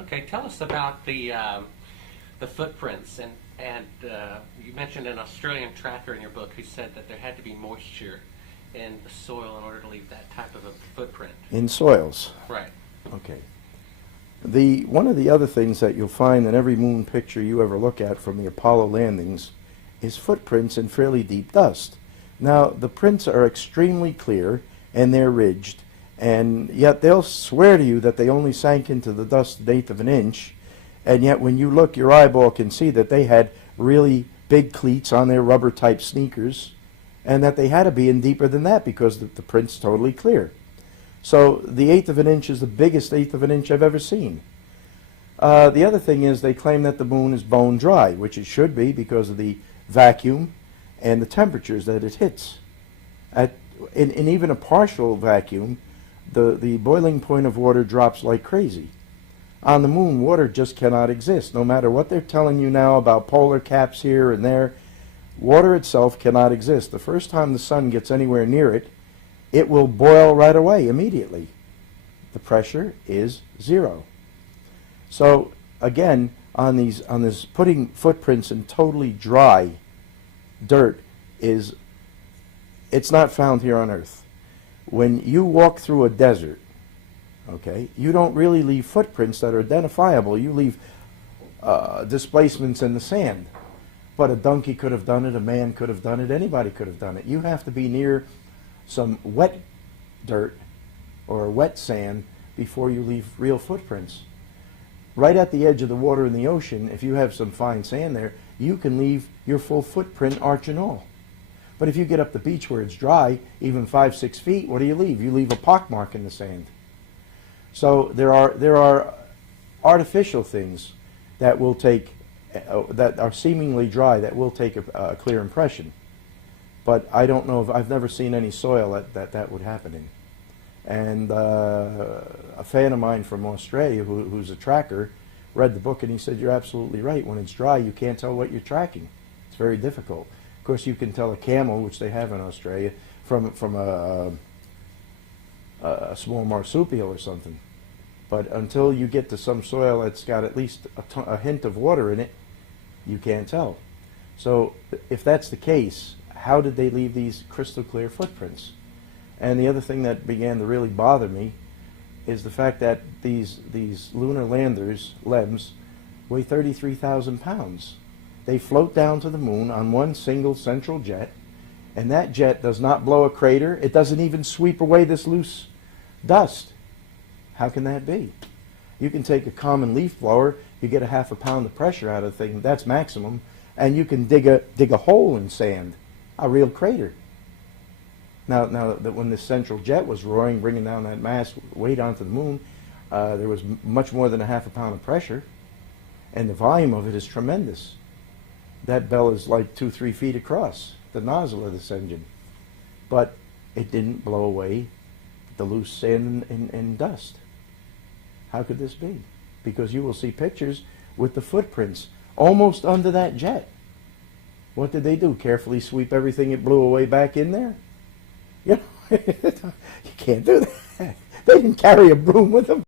Okay, tell us about the footprints, and you mentioned an Australian tracker in your book who said that there had to be moisture in the soil in order to leave that type of a footprint. In soils. Right. Okay. One of the other things that you'll find in every moon picture you ever look at from the Apollo landings is footprints in fairly deep dust. Now, the prints are extremely clear and they're ridged, and yet they'll swear to you that they only sank into the dust 1/8 of an inch, and yet when you look, your eyeball can see that they had really big cleats on their rubber type sneakers, and that they had to be in deeper than that because the print's totally clear. So the 1/8 of an inch is the biggest 1/8 of an inch I've ever seen. The other thing is they claim that the moon is bone dry, which it should be because of the vacuum and the temperatures that it hits. In even a partial vacuum, the boiling point of water drops like crazy. On the moon, water just cannot exist. No matter what they're telling you now about polar caps here and there, water itself cannot exist. The first time the sun gets anywhere near it, it will boil right away, immediately. The pressure is 0. So again, on this putting footprints in totally dry dirt it's not found here on Earth. When you walk through a desert, okay, you don't really leave footprints that are identifiable. You leave displacements in the sand. But a donkey could have done it, a man could have done it, anybody could have done it. You have to be near some wet dirt or wet sand before you leave real footprints. Right at the edge of the water in the ocean, if you have some fine sand there, you can leave your full footprint, arch and all. But if you get up the beach where it's dry, even 5-6 feet, what do you leave? You leave a pockmark in the sand. So there are artificial things that will take that are seemingly dry that will take a clear impression. But I don't know if I've never seen any soil that would happen in. And a fan of mine from Australia who's a tracker read the book and he said, you're absolutely right. When it's dry, you can't tell what you're tracking. It's very difficult. Of course, you can tell a camel, which they have in Australia, from a small marsupial or something. But until you get to some soil that's got at least a hint of water in it, you can't tell. So if that's the case, how did they leave these crystal clear footprints? And the other thing that began to really bother me is the fact that these lunar landers, LEMs, weigh 33,000 pounds. They float down to the moon on one single central jet, and that jet does not blow a crater. It doesn't even sweep away this loose dust. How can that be? You can take a common leaf blower, you get a 1/2 pound of pressure out of the thing, that's maximum, and you can dig a hole in sand, a real crater. Now that when this central jet was roaring, bringing down that mass weight onto the moon, there was much more than a 1/2 pound of pressure, and the volume of it is tremendous. That bell is like 2-3 feet across, the nozzle of this engine. But it didn't blow away the loose sand and dust. How could this be? Because you will see pictures with the footprints almost under that jet. What did they do? Carefully sweep everything it blew away back in there? You know, you can't do that. They didn't carry a broom with them.